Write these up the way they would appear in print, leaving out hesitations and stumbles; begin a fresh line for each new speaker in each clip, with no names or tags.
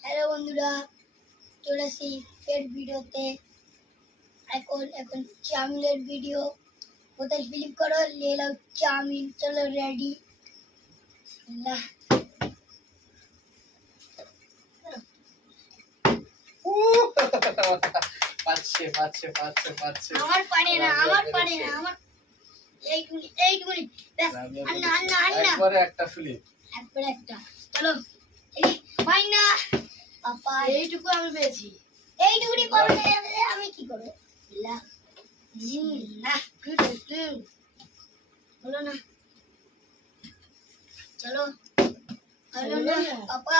Hello বন্ধুরা, চলে আসি ফের ভিডিওতে। এখন চাউমিনের ভিডিও। কোথায় ক্লিক করো, লে নাও চাউমিন। চলো রেডি। আমার পারে না আমার এইটুকুনি ব্যাস। আন্না
একবারে একটা ফ্লিপ,
একবারে একটা। চলো ভাই না পাপা, এইটুকু আমি পেয়েছি। এইটুকুনি পাবে আমি কি করবো? না হলো না। চলো হলো না পাপা।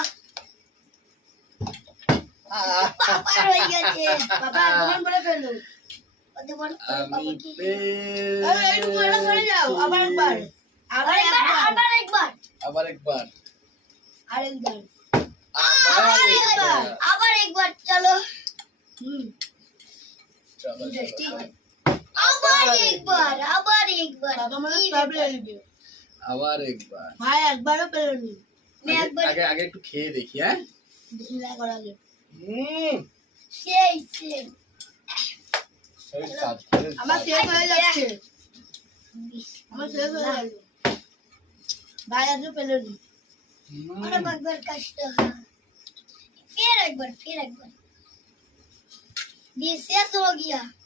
পাপা হয়ে গেছে। পাপা তোমার বলে ফেলো।
আমি আবার একবার
চলো
চলো আবার একবার
ভাই একবারও পেলোনি।
আগে একটু খেয়ে দেখি। হ্যাঁ,
সেই
আমার
শেষ হয়ে যাচ্ছে। भाई आज पहले नहीं और अब अकबर कष्ट है। फिर एक बार विशेष हो गया।